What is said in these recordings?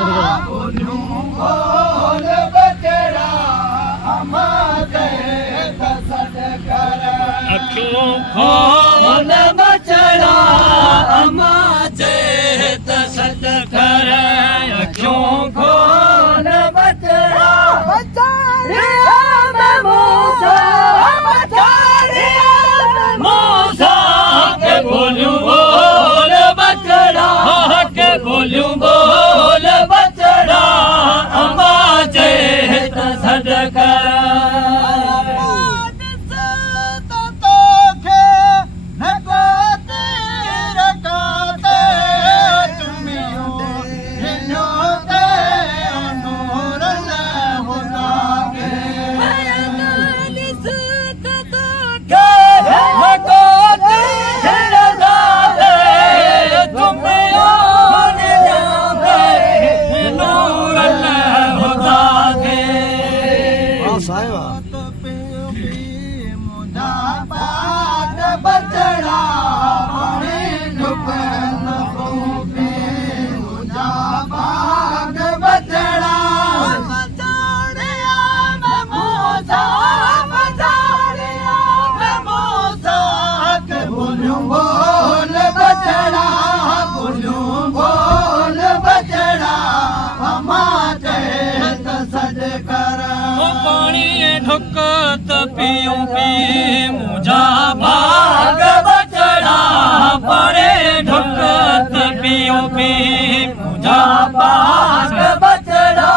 बोल बचड़ा हमारे तसद कर अखियों खोल बचड़ा हमारे तसद कर अखियों खोल बचड़ा मूसा के बोलूं बोल बचड़ा के बोलूं बोल बचड़ा हमारे तसद कर बचड़ा बोल बचड़ा बोल बचड़ा हमारे तसद कर पानी ढुकत पियूं पी मुझा भाग बचड़ा पानी ढुकत पियूं पी मुझा भाग बचड़ा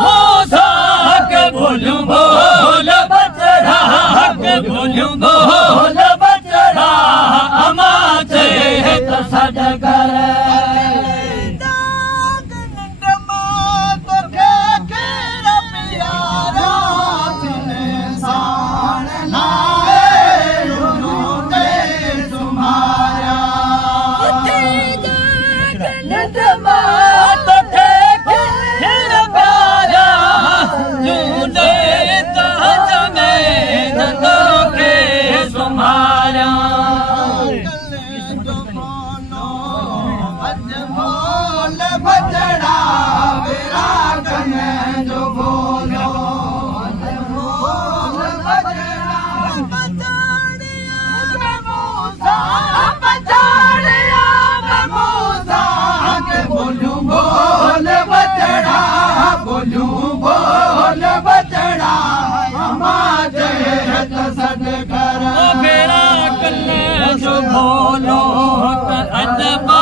मूसा के बोलूं बोल बचड़ा के बोलूं बोल बचड़ा हमारे तसद कर बचड़ा मेरा कन जो बोलो बोलूं बोल बचड़ा बोल बचड़ा हमारे तसद कर मेरा कन जो बोलो अजबा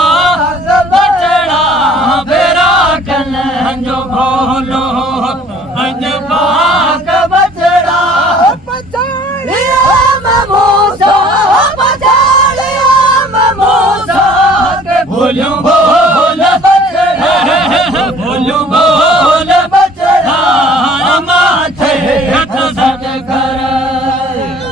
बचड़ा मेरा कन जो बोलो अजबा बचड़ा बोलूं बोल बचड़ा बोलूं बोल बचड़ा माथे तसद कर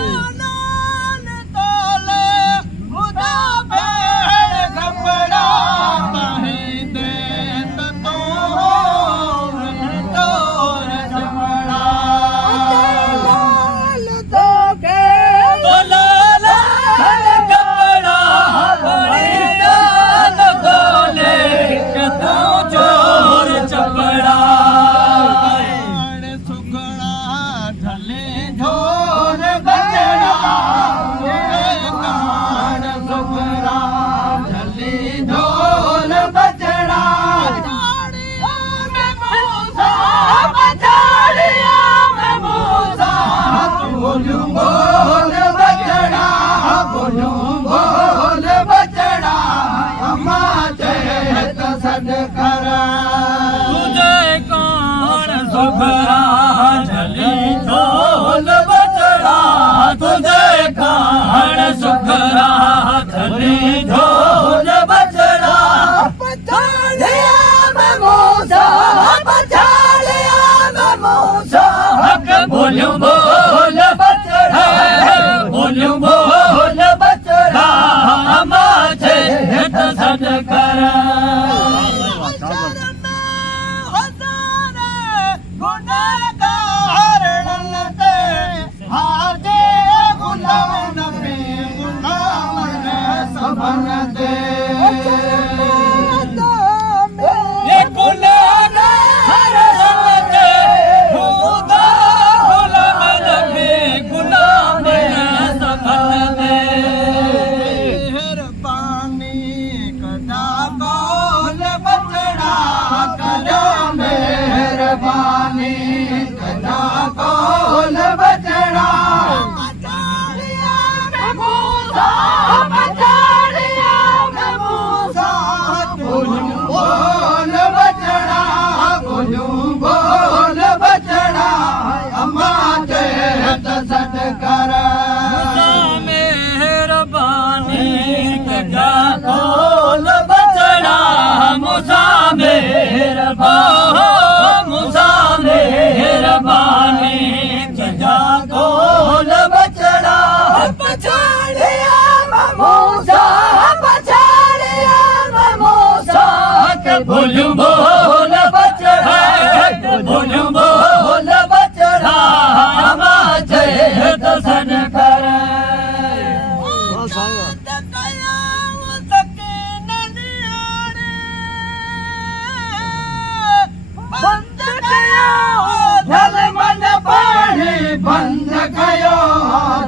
बंद कयो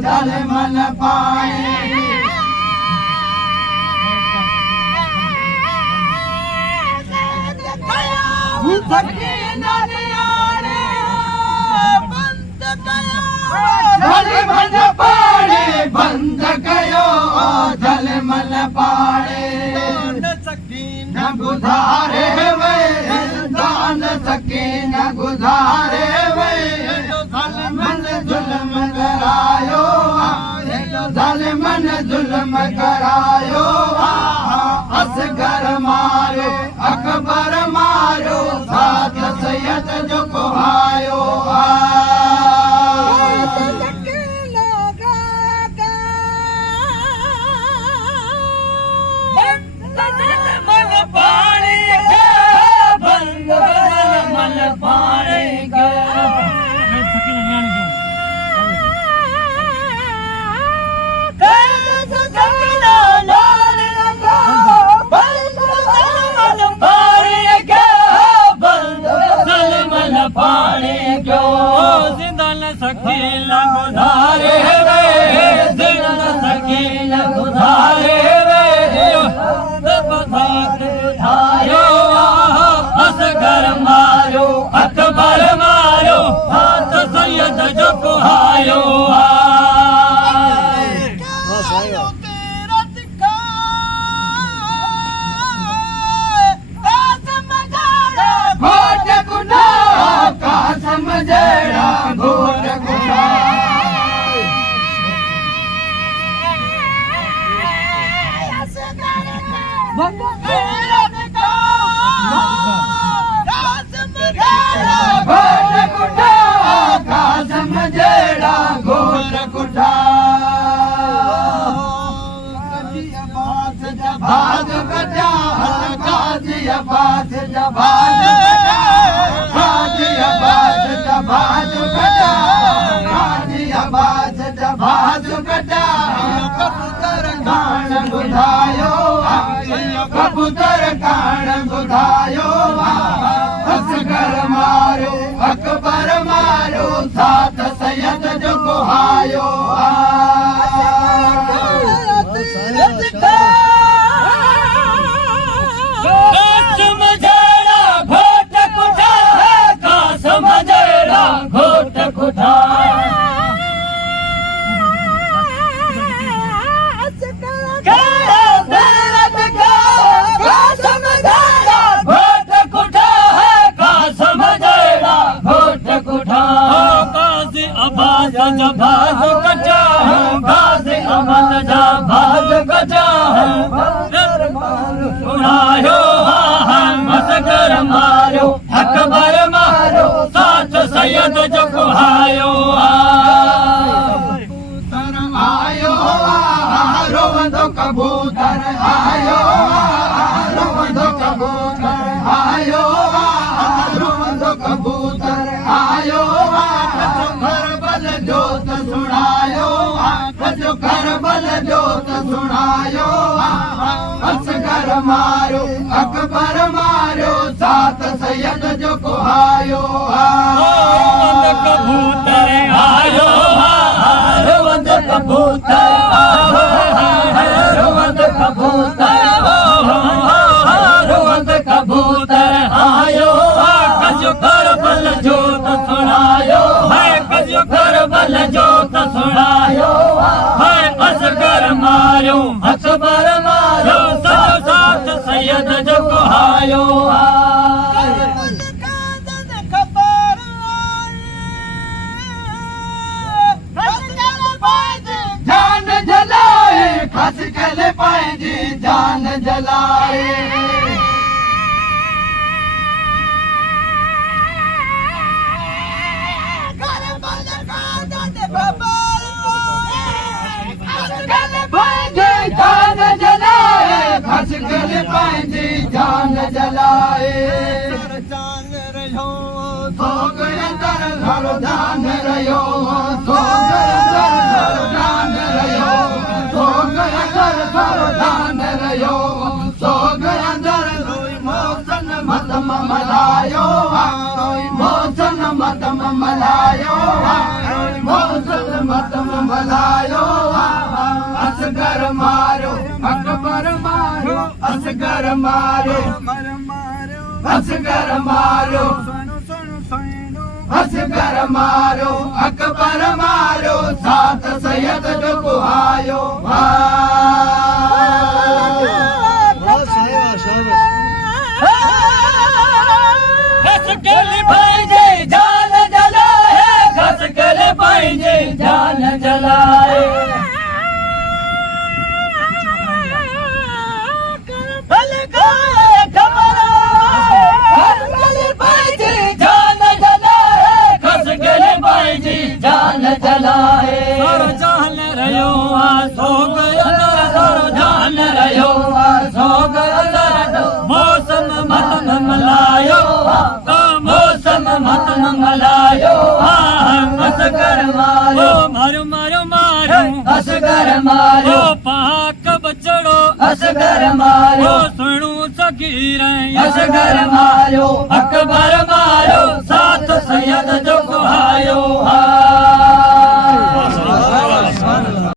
झलमल पाणी सकीन नियाणे बंद कयो झलमल पाणी बंद कयो झलमल पाणी सकीन गुज़ारे वे दान सकीन गुज़ारे वे ज़ल्मन ज़ुल्म करायो ज़ल्मन ज़ुल्म करायो असगर मारो अकबर मारो साथ सैयद जो कुहायो सकीला गुज़ारे वे ज़िंदा सकीला गुज़ारे वे बसात उठायो असगर मारो अकबर मारो हाथ सैयद जो कुहायो भाज कटा गाजी अब्बास जबाज गाजी अब्बास जबाज कटा गाजी अब्बास जबाज कटा कबूतर कान बुधायो कबूतर कान बुधायो असगर मारो अकबर मारो साथ सैयद जो कुहायो भाज कचा गाज़ी अमल जा भाज कचा सुनायो असगर मारो अकबर मारो साथ सैयद जो कुहायो आयो रोवंदो कबूतर आयो रोवंदो कबूतर आयो रोवंदो कबूतर आयो जोत सुनायो जो करबल जोत सुनायो असगर मारो अकबर मारो साथ सैयद जो कुहायो कबूतर आयो रोवंद कबूतर रोवंद कबूतर रोवंद कबूतर आयो जो करबल जोत सुनायो जो करबल जोत सुनायो है असगर मारो अकबर मारो साथ सैयद जो कुहायो जान जलाए खस कल पाएंजी जान जलाए जान जलाए खस गल पाएंजी जान जलाए जान रहो सो गया दर घरो जान रहो सो गया दर घरो जान रहो सो गया दर घरो जान रहो सो गया दर मोसन मतम मलायो मोसन मतम मलायो मल्हायो असगर मारो अकबर मारो असगर मारो असगर मारो असगर मारो अकबर मारो सात सैयद जो कुहायो घसकल पाइजे जान जलाए घसकल पाइजे जान जलाए करबल गाए खबर घसकल पाइजे जान जलाए घसकल पाइजे जान जलाए सर जान रयो सो गयो सर जान रयो सो गयो मौसम मत मलायो मौसम मत मलायो असगर मारो मारो मारो मारो असगर मारो पाक बचड़ो असगर मारो सुणू सगीर असगर मारो अकबर मारो साथ सैयद जो कुहायो